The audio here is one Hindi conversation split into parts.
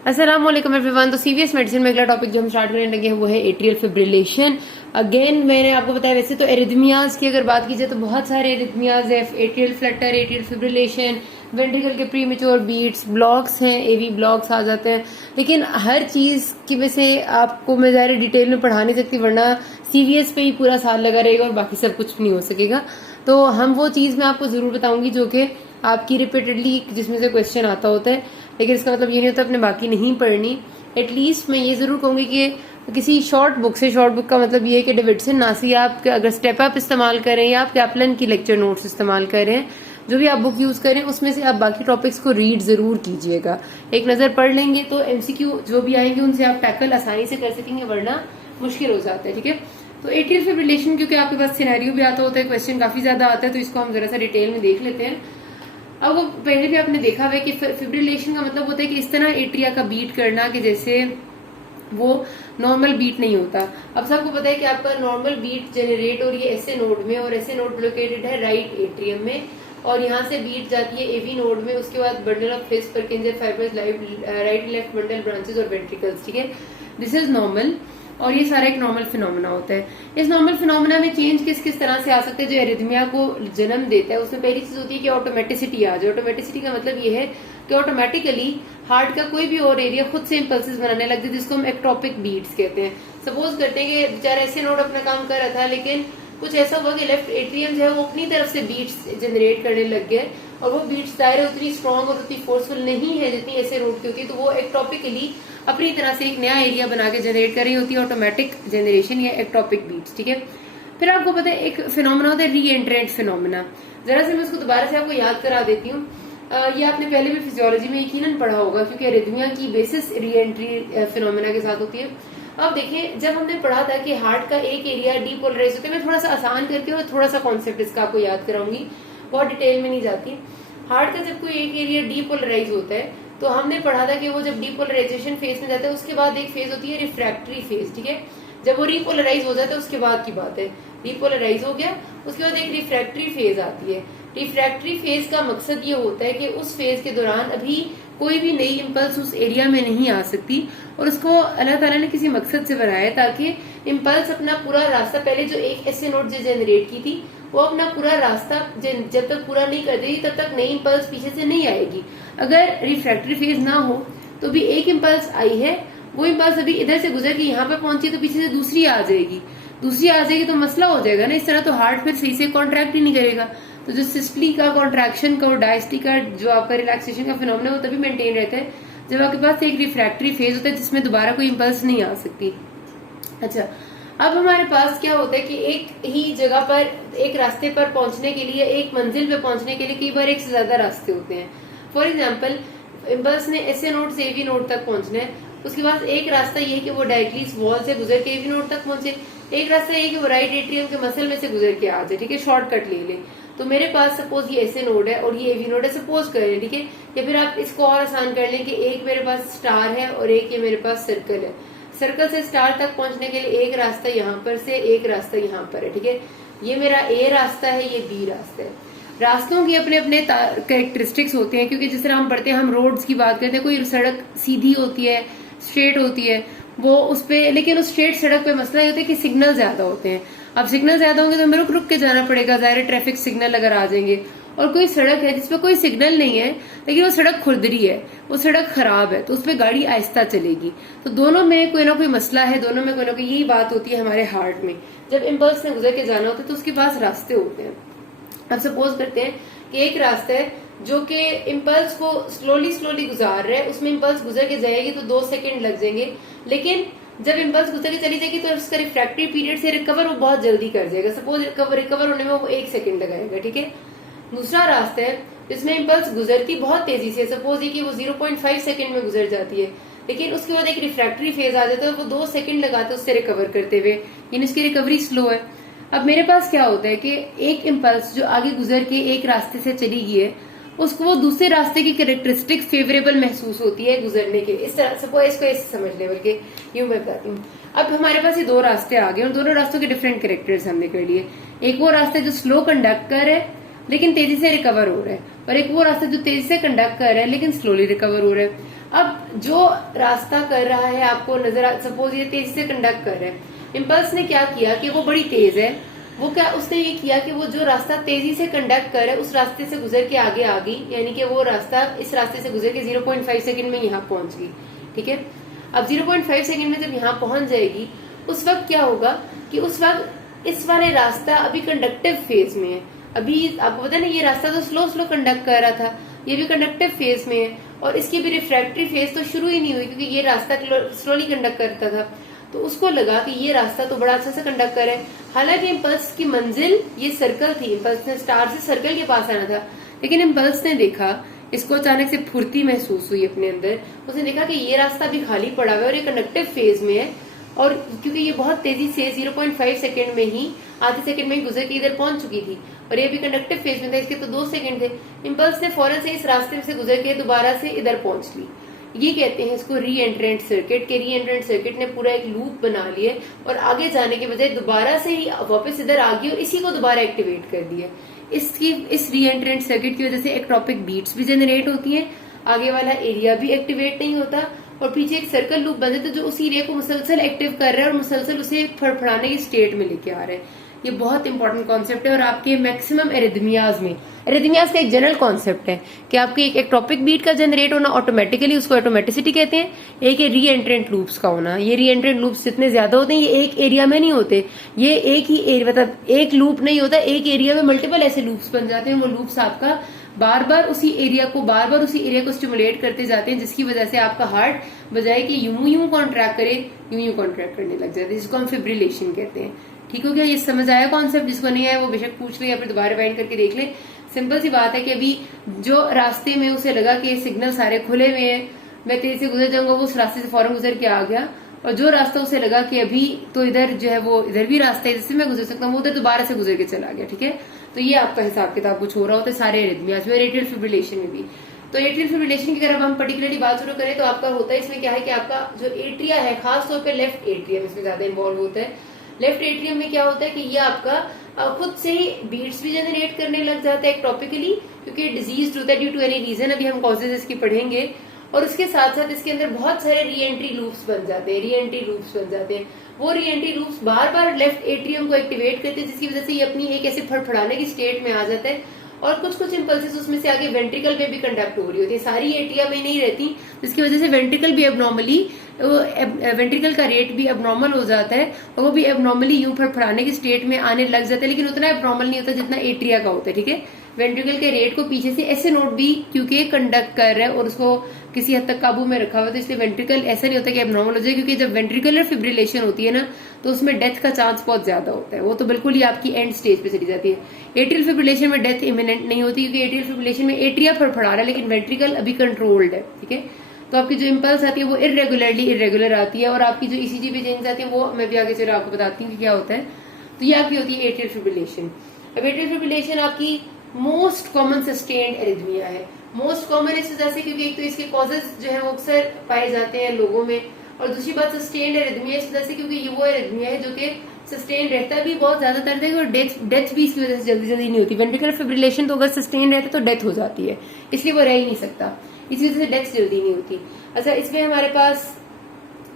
अस्सलाम वालेकुम एवरीवन। तो सीवीएस मेडिसिन में अगला टॉपिक जो हम स्टार्ट करने लगे हैं वो है एट्रियल फिब्रिलेशन। अगेन मैंने आपको बताया, वैसे तो एरिथमियाज की अगर बात की जाए तो बहुत सारे एरिथमियाज है, atrial Flutter, atrial fibrillation, ventricle के प्रीमेच्योर बीट्स, ब्लॉक्स हैं, एवी ब्लॉक्स आ जाते हैं। लेकिन हर चीज की वजह से आपको मैं ज़्यादा डिटेल में पढ़ा नहीं सकती, वरना सीवीएस पे ही पूरा साल लगा रहेगा और बाकी सब कुछ नहीं हो सकेगा। तो हम वो चीज मैं आपको जरूर बताऊंगी जो कि आपकी रिपीटेडली जिसमें से क्वेश्चन आता होता है, लेकिन इसका मतलब ये नहीं होता अपने बाकी नहीं पढ़नी। एटलीस्ट मैं ये जरूर कहूंगी कि किसी शॉर्ट बुक से, शॉर्ट बुक का मतलब ये है कि डेविडसन नासी आप अगर स्टेप अप इस्तेमाल करें या आप कैप्लन की लेक्चर नोट्स इस्तेमाल करें, जो भी आप बुक यूज करें उसमें से आप बाकी टॉपिक्स को रीड जरूर कीजिएगा। एक नजर पढ़ लेंगे तो एमसीक्यू जो भी आएंगे उनसे आप टैकल आसानी से कर सकेंगे, वरना मुश्किल हो जाता है। ठीक है, तो एट्रियल फिब्रिलेशन क्योंकि आपके पास सिनेरियो भी आता होता है, क्वेश्चन काफी ज्यादा आता है, तो इसको हम जरा सा डिटेल में देख लेते हैं। अब वो पहले भी आपने देखा हुआ है कि फिब्रिलेशन का मतलब होता है कि इस तरह एट्रिया का बीट करना कि जैसे वो नॉर्मल बीट नहीं होता। अब सबको पता है कि आपका नॉर्मल बीट जनरेट हो रही है एसए नोड में, और एसए नोड लोकेटेड है राइट एट्रियम में, और यहाँ से बीट जाती है एवी नोड में, उसके बाद bundle of His Purkinje fibres, right left bundle branches और वेंट्रिकल्स। ठीक है, दिस इज नॉर्मल, और ये सारा एक नॉर्मल फिनोमेना होता है। इस नॉर्मल फिनोमेना में चेंज किस किस तरह से आ सकते हैं जो एरिथमिया को जन्म देता है। उसमें पहली चीज होती है कि ऑटोमेटिसिटी आ जाए। ऑटोमेटिसिटी का मतलब ये है कि ऑटोमेटिकली हार्ट का कोई भी और एरिया खुद से इंपल्सेस बनाने लग जाए, जिसको हम एक्टोपिक बीट्स कहते हैं। सपोज करते हैं कि बेचारा ऐसे नोड अपना काम कर रहा था, लेकिन कुछ ऐसा हुआ कि लेफ्ट एट्रियम जो है वो अपनी तरफ से बीट्स जनरेट करने लग गए, और वो बीट्स दायरे उतनी स्ट्रॉन्ग और उतनी फोर्सफुल नहीं है जितनी ऐसे नोड की होती है, तो वो एक्टोपिकली अपनी तरह से एक नया एरिया बना के जनरेट कर रही होती है, ऑटोमेटिक जनरेशन या एक्टोपिक बीट्स। ठीक है, फिर आपको पता है एक फिनोमेना होता है री एंट्रेंट फिनोमेना। जरा से मैं उसको दोबारा से आपको याद करा देती हूँ। ये आपने पहले भी फिजियोलॉजी में यकीनन पढ़ा होगा, क्योंकि एरिथमिया की बेसिस री एंट्री फिनोमेना के साथ होती है। अब देखिए, जब हमने पढ़ा था कि हार्ट का एक एरिया डीपोलराइज होता है, मैं थोड़ा सा आसान करके और थोड़ा सा कॉन्सेप्ट इसका आपको याद कराऊंगी, बहुत डिटेल में नहीं जाती। हार्ट का जब कोई एक एरिया डीपोलराइज होता है तो हमने पढ़ा था कि वो जब डीपोलराइजेशन फेज में जाता है उसके बाद एक फेज होती है रिफ्रैक्टरी फेज। ठीक है, जब वो रिपोलराइज हो जाता है उसके बाद की बात है। रिपोलराइज हो गया, उसके बाद एक रिफ्रैक्टरी फेज आती है। रिफ्रैक्टरी फेज का मकसद ये होता है कि उस फेज के दौरान अभी कोई भी नई इम्पल्स उस एरिया में नहीं आ सकती, और उसको अल्लाह ताला ने किसी मकसद से बनाया ताकि इम्पल्स अपना पूरा रास्ता, पहले जो एक ऐसे नोट जो जनरेट की थी वो अपना पूरा रास्ता जब तक पूरा नहीं कर देगी तब तक नई इम्पल्स पीछे से नहीं आएगी। अगर रिफ्रैक्टरी फेज ना हो तो भी एक इम्पल्स आई है, वो इम्पल्स अभी इधर से गुजर के यहाँ पे पहुंची तो पीछे से दूसरी आ जाएगी, तो मसला हो जाएगा ना। इस तरह तो हार्ट फिर सही से कॉन्ट्रैक्ट ही नहीं करेगा। तो जो सिस्टली का कॉन्ट्रैक्शन का और डायस्टी का जो आपका रिलैक्सेशन का फिनोमेना वो तभी मेंटेन रहता है जब आपके पास एक रिफ्रैक्टरी फेज होता है जिसमें दोबारा कोई इम्पल्स नहीं आ सकती। अच्छा, अब हमारे पास क्या होता है कि एक ही जगह पर, एक रास्ते पर पहुंचने के लिए, एक मंजिल पे पहुंचने के लिए कई बार एक से ज्यादा रास्ते होते हैं। फॉर एग्जाम्पल, इम्पल्स ने ऐसे नोड से एवी नोड तक पहुंचना है, उसके बाद एक रास्ता ये है कि वो डायरेक्टली इस वॉल से गुजर के एवी नोड तक पहुंचे। एक रास्ता ये है कि वो राइट एट्रियम के मसल में से गुजर के आ जाए। ठीक है, शॉर्टकट ले ले। तो मेरे पास सपोज ये ऐसे नोड है और ये एवी नोड है, सपोज करें। ठीक है, या फिर आप इसको और आसान कर लें कि एक मेरे पास स्टार है और एक ये मेरे पास सर्कल है। सर्कल से स्टार तक पहुंचने के लिए एक रास्ता यहाँ पर से, एक रास्ता यहाँ पर है। ठीक है, ये मेरा ए रास्ता है, ये बी रास्ता है। रास्तों के अपने अपने कैरेक्टरिस्टिक्स होते हैं, क्योंकि जिस तरह हम पढ़ते हैं, हम रोड्स की बात करते हैं, कोई सड़क सीधी होती है, स्ट्रेट होती है, वो उस पे, लेकिन उस स्ट्रेट सड़क पे मसला ये होता है कि सिग्नल ज्यादा होते हैं। अब सिग्नल ज्यादा होंगे तो हमें रुक रुक के जाना पड़ेगा, ज़ाहिर ट्रैफिक सिग्नल अगर आ जाएंगे। और कोई सड़क है जिसपे कोई सिग्नल नहीं है लेकिन वो सड़क खुरदरी है, वो सड़क खराब है, तो उस पर गाड़ी आहिस्ता चलेगी। तो दोनों में कोई ना कोई मसला है, दोनों में कोई ना कोई, यही बात होती है हमारे हार्ट में। जब इम्पल्स से गुजर के जाना होता है तो उसके पास रास्ते होते हैं। अब सपोज करते हैं कि एक रास्ता है जो कि इम्पल्स को स्लोली स्लोली गुजार रहा है, उसमें इम्पल्स गुजर के जाएगी तो 2 सेकंड लग जाएंगे, लेकिन जब इम्पल्स गुजर के चली जाएगी तो उसका रिफ्रैक्टरी पीरियड से रिकवर वो बहुत जल्दी कर जाएगा। सपोज रिकवर होने में वो 1 सेकंड लगाएगा। ठीक है, दूसरा रास्ता है जिसमें इम्पल्स गुजरती बहुत तेजी से, सपोज कि वो 0.5 सेकंड में गुजर जाती है, लेकिन उसके बाद एक रिफ्रैक्टरी फेज आ जाता है, वो 2 सेकंड लगाते उससे रिकवर करते हुए, यानी उसकी रिकवरी स्लो है। अब मेरे पास क्या होता है कि एक इम्पल्स जो आगे गुजर के एक रास्ते से चली गई है, उसको वो दूसरे रास्ते की कैरेक्टरिस्टिक फेवरेबल महसूस होती है गुजरने के लिए। इस तरह सपोज इसको ऐसे समझ ले, बल्कि यूं मैं बताती हूँ। अब हमारे पास ये 2 रास्ते आ गए और दोनों रास्तों के डिफरेंट कैरेक्टर्स हमने कर लिए। एक वो रास्ता जो स्लो कंडक्ट कर है लेकिन तेजी से रिकवर हो रहा है, और एक वो रास्ता जो तेजी से कंडक्ट कर रहा है लेकिन स्लोली रिकवर हो रहा है। अब जो रास्ता कर रहा है आपको नजर, सपोज ये तेजी से कंडक्ट कर रहा है, इम्पल्स ने क्या किया कि वो बड़ी तेज है, वो क्या उसने ये किया कि वो जो रास्ता तेजी से कंडक्ट कर रहा है उस रास्ते से गुजर के आगे आ गई, यानी कि वो रास्ता इस रास्ते से गुजर के 0.5 सेकंड में यहाँ पहुंच गई। ठीक है, अब 0.5 सेकंड में जब यहाँ पहुंच जाएगी उस वक्त क्या होगा कि उस वक्त इस वाले रास्ता अभी कंडक्टिव फेज में है। अभी आपको पता है ना, ये रास्ता तो स्लो स्लो कंडक्ट कर रहा था, ये भी कंडक्टिव फेज में है, और इसकी भी रिफ्रैक्टरी फेज तो शुरू ही नहीं हुई क्योंकि ये रास्ता स्लोली कंडक्ट करता था। तो उसको लगा कि ये रास्ता तो बड़ा अच्छा से कंडक्ट करे। हालांकि इम्पल्स की मंजिल ये सर्कल थी, इम्पल्स ने स्टार से सर्कल के पास आना था, लेकिन इम्पल्स ने देखा, इसको अचानक से फुर्ती महसूस हुई अपने अंदर, उसने देखा कि ये रास्ता भी खाली पड़ा हुआ है और ये कंडक्टिव फेज में है, और क्योंकि ये बहुत तेजी से 0.5 सेकंड में ही, आधे सेकंड में ही गुजर के इधर पहुंच चुकी थी, और ये भी कंडक्टिव फेज में था, इसके तो 2 सेकंड थे। इम्पल्स ने फौरन से इस रास्ते से गुजर के दोबारा से इधर पहुंच ली। ये कहते हैं इसको री एंट्रेंट सर्किट के री एंट्रेंट सर्किट ने पूरा एक लूप बना लिए और आगे जाने के बजाय दोबारा से ही वापस इधर आ गई और इसी को दोबारा एक्टिवेट कर दिया। इस री एंट्रेंट सर्किट की वजह से एक्ट्रोपिक बीट्स भी जनरेट होती हैं, आगे वाला एरिया भी एक्टिवेट नहीं होता, और पीछे एक सर्कल लूप बन जाता है जो उसी एरिया को मुसलसल एक्टिव कर रहा है और मुसलसल उसे फड़फड़ाने की स्टेट में लेके आ रहा है। ये बहुत इंपॉर्टेंट कॉन्सेप्ट है, और आपके मैक्सिमम एरिथमियाज में, एरिथमियाज का एक जनरल कॉन्सेप्ट है कि आपके एक एक्ट्रोपिक बीट का जनरेट होना ऑटोमेटिकली, उसको ऑटोमेटिसिटी कहते हैं। एक री एंट्रेंट लूप्स का होना, ये री एंट्रेंट लूप्स जितने ज्यादा होते हैं ये एक एरिया में नहीं होते, ये एक ही एरिया, मतलब एक लूप नहीं होता, एक एरिया में मल्टीपल ऐसे लूप्स बन जाते हैं। वो लूप्स आपका बार बार उसी एरिया को स्टिमुलेट करते जाते हैं, जिसकी वजह से आपका हार्ट बजाय कि यूं कॉन्ट्रैक्ट करे, यूं कॉन्ट्रैक्ट करने लग जाते हैं, जिसको हम फिब्रिलेशन कहते हैं। ठीक हो गया, ये समझ आया कॉन्सेप्ट? जिसको नहीं आया वो बेशक पूछ ले या फिर दोबारा रिवाइंड करके देख ले। सिंपल सी बात है कि अभी जो रास्ते में उसे लगा कि सिग्नल सारे खुले हुए हैं, मैं तेज से गुजर जाऊंगा, वो उस रास्ते से फौरन गुजर के आ गया, और जो रास्ता उसे लगा कि अभी तो इधर जो है वो इधर भी रास्ता है जिससे मैं गुजर सकता हूँ, वो उधर दोबारा से गुजर के चला गया। ठीक है, तो ये आपका हिसाब किताब कुछ हो रहा होता है सारे एरिथमियाज में, एट्रियल फिब्रिलेशन में भी। तो एट्रियल फिब्रिलेशन की अगर अब हम पर्टिकुलरली बात शुरू करें तो आपका होता है, इसमें क्या है कि आपका जो एट्रिया है, खासतौर पर लेफ्ट एट्रियम इसमें ज्यादा इन्वॉल्व होता है। लेफ्ट एट्रियम में क्या होता है कि ये आपका खुद से ही बीट्स भी जनरेट करने लग जाता है एक्ट्रोपिकली, क्योंकि डिजीज होता है ड्यू टू एनी रीजन, अभी हम कॉजेज इसकी पढ़ेंगे। और उसके साथ साथ इसके अंदर बहुत सारे री एंट्री लूप्स बन जाते हैं, वो री एंट्री लूप्स बार बार लेफ्ट एट्रियम को एक्टिवेट करते हैं, जिसकी वजह से ये अपनी एक ऐसे फड़फड़ाने की स्टेट में आ जाता है, और कुछ इम्पल्सेस उसमें से आगे वेंट्रिकल में भी कंडक्ट हो रही होती है, सारी एट्रिया में नहीं रहती, जिसकी वजह से वेंट्रिकल भी एबनॉर्मली, वेंट्रिकल का रेट भी एबनॉर्मल हो जाता है, और वो भी एबनॉर्मली यूं फड़फड़ाने की स्टेट में आने लग जाता है, लेकिन उतना एबनॉर्मल नहीं होता जितना एट्रिया का होता है। ठीक है, वेंट्रिकल के रेट को पीछे से ऐसे नोट भी क्योंकि कंडक्ट कर रहा है और उसको किसी हद तक काबू में रखा हुआ है, तो इसलिए वेंट्रिकल ऐसा नहीं होता कि एबनॉर्मल हो जाए, क्योंकि जब वेंट्रिकुलर फिब्रिलेशन होती है ना तो उसमें डेथ का चांस बहुत ज्यादा होता है, वो तो बिल्कुल ही आपकी एंड स्टेज पे चली जाती है। एट्रियल फिब्रिलेशन में डेथ इमिनेंट नहीं होती, क्योंकि एट्रियल फिब्रिलेशन में एट्रिया फड़फड़ा रहा है लेकिन वेंट्रिकल अभी कंट्रोल्ड है। ठीक है, तो आपकी जो इम्पल्स आती है वो इरेगुलर आती है, और आपकी जो ईसीजी पे चेंज आती है वो मैं भी आगे चलो आपको बताती हूँ कि क्या होता है। तो ये आपकी होती है एट्रियल फिब्रिलेशन। अब एट्रियल फिब्रिलेशन आपकी मोस्ट कॉमन सस्टेन्ड एरिथमिया है। मोस्ट कॉमन इस वजह से क्योंकि एक तो इसके कॉजेज जो है वो अक्सर पाए जाते हैं लोगों में, और दूसरी बात सस्टेन्ड एरिथमिया इस वजह से क्योंकि ये वो एरिथमिया है जो कि सस्टेन रहता भी बहुत ज्यादातर है, और डेथ भी इसकी वजह से जल्दी नहीं होती। वेंट्रिकुलर फिब्रिलेशन तो अगर सस्टेन रहता तो डेथ हो जाती है, इसलिए वो रह ही नहीं सकता, इसी वजह से डेथ जल्दी नहीं होती। अच्छा, इसमें हमारे पास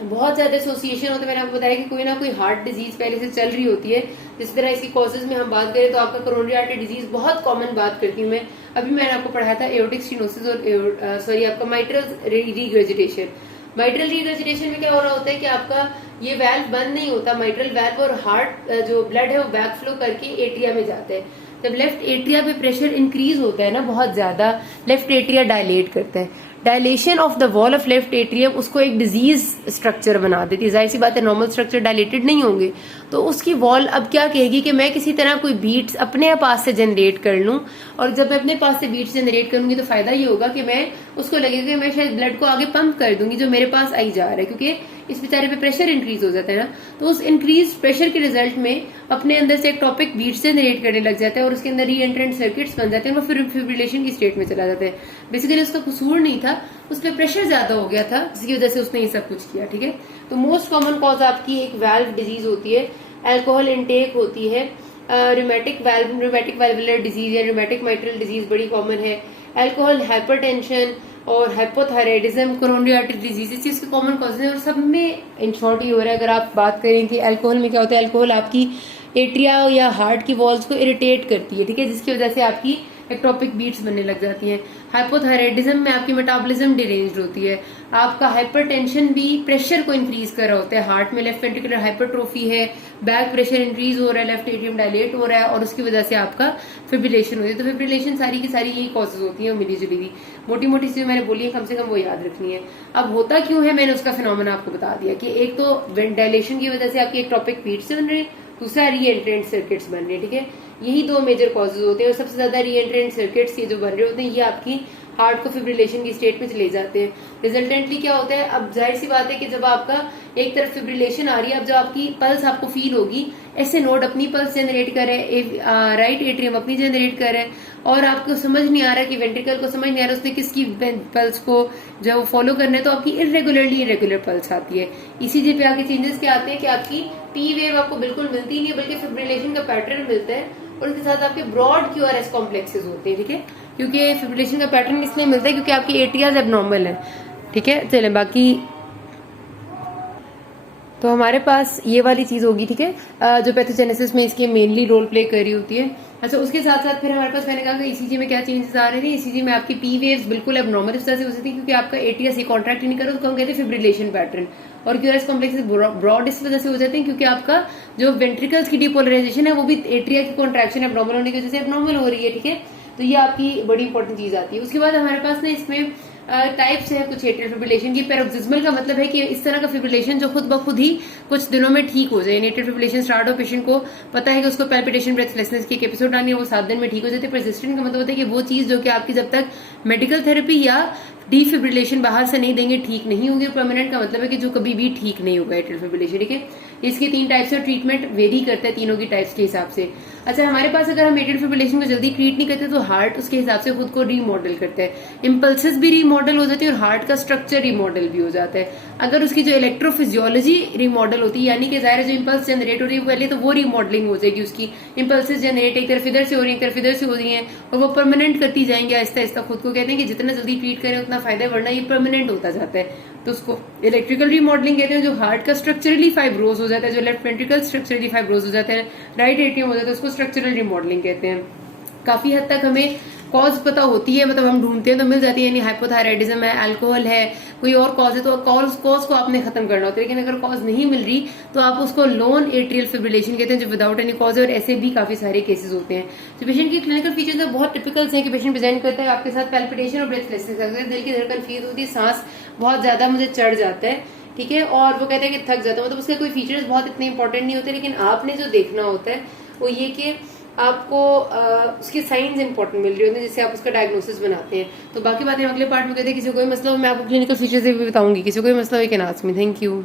बहुत ज्यादा एसोसिएशन होता है। मैंने आपको बताया कि कोई ना कोई हार्ट डिजीज पहले से चल रही होती है। जिस तरह इसकी कॉजेज में हम बात करें तो आपका कोरोनरी आर्टरी डिजीज बहुत कॉमन बात करती हूँ मैं। अभी मैंने आपको पढ़ाया था एओर्टिक स्टेनोसिस और आपका माइट्रल रीगर्जिटेशन। माइट्रल रीगर्जिटेशन में क्या हो रहा होता है कि आपका ये वैल्व बंद नहीं होता, माइट्रल वैल्व, और हार्ट जो ब्लड है वो बैक फ्लो करके एट्रिया में जाता है। जब लेफ्ट एट्रिया पे प्रेशर इंक्रीज होता है ना बहुत ज्यादा, लेफ्ट एट्रिया डायलेट करता है। Dilation of the wall of left atrium उसको एक डिजीज स्ट्रक्चर बना देती है। जाहिर सी बात है नॉर्मल स्ट्रक्चर डायलेटेड नहीं होंगे, तो उसकी वॉल अब क्या कहेगी कि मैं किसी तरह कोई बीट्स अपने पास से जनरेट कर लूं, और जब मैं अपने पास से बीट्स जनरेट करूंगी तो फायदा ये होगा कि मैं उसको लगेगा कि मैं शायद ब्लड को आगे पंप कर दूंगी जो मेरे पास आई जा रहा है, क्योंकि इस बेचारे पे प्रेशर इंक्रीज हो जाता है ना। तो उस इंक्रीज प्रेशर के रिजल्ट में अपने अंदर से एक टॉपिक बीट्स जनरेट करने लग जाता है, और उसके अंदर री एंट्रेंट सर्किट्स बन जाते हैं, वो फिर फिब्रिलेशन की स्टेट में चला जाता है। बेसिकली उसका कसूर नहीं था, उस पर प्रेशर ज्यादा हो गया था, जिसकी वजह से उसने ये सब कुछ किया। ठीक है, तो मोस्ट कॉमन कॉज आपकी एक वाल्व डिजीज होती है, अल्कोहल इनटेक होती है, रूमेटिक वाल्वुलर डिजीज या रूमेटिक माइट्रल डिजीज बड़ी कॉमन है, अल्कोहल हाइपरटेंशन, और हाइपोथायराइडिज्म, कोरोनरी आर्टरी डिजीज, इसके कॉमन कॉजेज हैं और सब में इन शॉर्ट ये हो रहा है। अगर आप बात करें कि अल्कोहल में क्या होता है, अल्कोहल आपकी एट्रिया या हार्ट की वॉल्स को इरिटेट करती है, ठीक है, जिसकी वजह से आपकी एक्टोपिक बीट्स बनने लग जाती हैं। हाइपोथायराइडिज्म में आपकी मेटाबॉलिज्म डिरेंज्ड होती है। आपका हाइपरटेंशन भी प्रेशर को इंक्रीज कर रहा होता है हार्ट में, लेफ्ट वेंट्रिकुलर हाइपरट्रोफी है, बैक प्रेशर इंक्रीज हो रहा है, लेफ्ट एट्रियम डायलेट हो रहा है और उसकी वजह से आपका फिब्रिलेशन होती है। तो फिब्रिलेशन सारी की सारी यही कॉजेज होती है, मिली जुली हुई मोटी मोटी चीजें मैंने बोली है, कम से कम वो याद रखनी है। अब होता क्यों है, मैंने उसका फिनोमेना आपको बता दिया कि एक तो डायलेशन की वजह से आपकी एक्टोपिक बीट्स बन रही है, दूसरा री एंट्रेंट सर्किट्स बन रहे हैं, ठीक है। यही दो मेजर कॉजेज होते हैं और सबसे ज्यादा री एंट्रेंट सर्किट्स ये जो बन रहे होते हैं ये आपकी हार्ट को फिब्रिलेशन की स्टेट में चले जाते हैं। रिजल्टेंटली क्या होता है, अब जाहिर सी बात है कि जब आपका एक तरफ फिब्रिलेशन आ रही है, अब जब आपकी पल्स आपको फील होगी, ऐसे नोड अपनी पल्स जनरेट कर रहे हैं, राइट एट्रियम अपनी जनरेट कर रहे हैं और आपको समझ नहीं आ रहा कि वेंट्रिकल को समझ नहीं आ रहा उसने किसकी पल्स को जो फॉलो करना है, तो आपकी इरेगुलर पल्स आती है। ईसीजी पे आके चेंजेस क्या आते हैं कि आपकी पी वेव आपको बिल्कुल मिलती नहीं है, बल्कि फिब्रिलेशन का पैटर्न मिलता है और उसके साथ आपके ब्रॉड क्यूआरएस कॉम्प्लेक्सेस होते हैं, ठीक है। क्योंकि फिब्रिलेशन का पैटर्न इसलिए मिलता है क्योंकि आपकी एट्रियाज एबनॉर्मल है, ठीक है। चलें बाकी तो हमारे पास ये वाली चीज होगी, ठीक है, जो पैथोजेनेसिस में इसके मेनली रोल प्ले कर रही होती है। अच्छा, उसके साथ साथ फिर हमारे पास मैंने कहा कि ईसीजी में क्या चेंजेस आ रहे थे। ईसीजी में आपकी पी वेव्स बिल्कुल एबनॉर्मल इस तरह से हो सकती है क्योंकि आपका एट्रिया से कॉन्ट्रैक्ट नहीं कर रहा, उसको हम कहते हैं फिब्रिलेशन पैटर्न। और क्यूआरएस कॉम्प्लेक्स ब्रॉड इस वजह से हो जाते हैं क्योंकि आपका जो वेंट्रिकल्स की डिपोलराइजेशन है वो भी एट्रिया की कॉन्ट्रैक्शन एबनॉर्मल होने की वजह से एबनॉर्मल हो रही है, ठीक है। तो ये आपकी बड़ी इंपॉर्टेंट चीज आती है। उसके बाद हमारे पास ना इसमें टाइप्स है कुछ एट्रियल फिब्रिलेशन की। पैरोक्सिस्मल का मतलब है कि इस तरह का फिब्रिलेशन जो खुद ब खुद ही कुछ दिनों में ठीक हो जाए। एट्रियल फिब्रिलेशन स्टार्ट हो, पेशेंट को पता है कि उसको पैल्पिटेशन ब्रेथलेसनेस की एक एपिसोड आनी है, वो 7 दिन में ठीक हो जाती है। परसिस्टेंट का मतलब होता है कि वो चीज जो कि आपकी जब तक मेडिकल थेरेपी या डिफिब्रिलेशन बाहर से नहीं देंगे ठीक नहीं होगी। परमानेंट का मतलब है कि जो कभी भी ठीक नहीं होगा एट्रियल फिब्रिलेशन, ठीक है। इसके 3 टाइप्स से ट्रीटमेंट वेरी करता है तीनों की टाइप्स के हिसाब से। अच्छा, हमारे पास अगर हम एट्रियल फिब्रिलेशन को जल्दी ट्रीट नहीं करते तो हार्ट उसके हिसाब से खुद को रीमॉडल करता है, इम्पल्सेस भी रीमॉडल हो जाती है और हार्ट का स्ट्रक्चर रीमॉडल भी हो जाता है। अगर उसकी जो इलेक्ट्रोफिजियोलॉजी रीमॉडल होती है, यानी कि जाहिर जो इम्पल्स जनरेट हो रही है पहले तो वो रीमॉडलिंग हो जाएगी, उसकी इम्पल्सेस जनरेट एक तरफ इधर से हो रही है एक तरफ इधर से हो रही है और वो परमानेंट करती जाएंगे आहिस्ता आहिस्ता। खुद को कहते हैं कि जितना जल्दी ट्रीट करें उतना फायदा है, वरना ये परमानेंट होता जाता है। तो उसको इलेक्ट्रिकल रीमॉडलिंग कहते हैं। जो हार्ट का स्ट्रक्चरली फाइब्रोज हो जाता है, जो लेफ्ट वेंट्रिकल स्ट्रक्चरली फाइब्रोज हो जाता है, राइट एट्रियम हो जाता है, उसको स्ट्रक्चरल रीमॉडलिंग कहते हैं। काफी हद तक हमें कॉज पता होती है, मतलब हम ढूंढते हैं तो मिल जाती है, यानी हाइपोथायराइडिज्म है, अल्कोहल है, कोई और कॉज है तो कॉज को आपने खत्म करना होता है। लेकिन अगर कॉज नहीं मिल रही तो आप उसको लोन एट्रियल फिब्रिलेशन कहते हैं, जो विदाउट एनी कॉज है। और ऐसे भी काफी सारे केसेस होते हैं। तो पेशेंट की क्लिनिकल फीचर्स बहुत टिपिकल्स हैं कि पेशेंट प्रेजेंट करता है आपके साथ पैल्पिटेशन और ब्रेथलेसनेस, दिल की धड़कन फील होती है, सांस बहुत ज्यादा मुझे चढ़ जाता है, ठीक है, और वो कहते हैं कि थक जाता है। मतलब उसके कोई फीचर्स बहुत इतने इंपॉर्टेंट नहीं होते, लेकिन आपने जो देखना होता है वो ये कि आपको उसके साइंस इंपॉर्टेंट मिल रहे होते हैं जिससे आप उसका डायग्नोसिस बनाते हैं। तो बाकी बातें अगले पार्ट में कहते हैं। किसी को कोई मसला हो मैं आपको क्लिनिकल फीचर्स भी बताऊंगी, किसी को कोई मसला हो you can ask me. Thank you.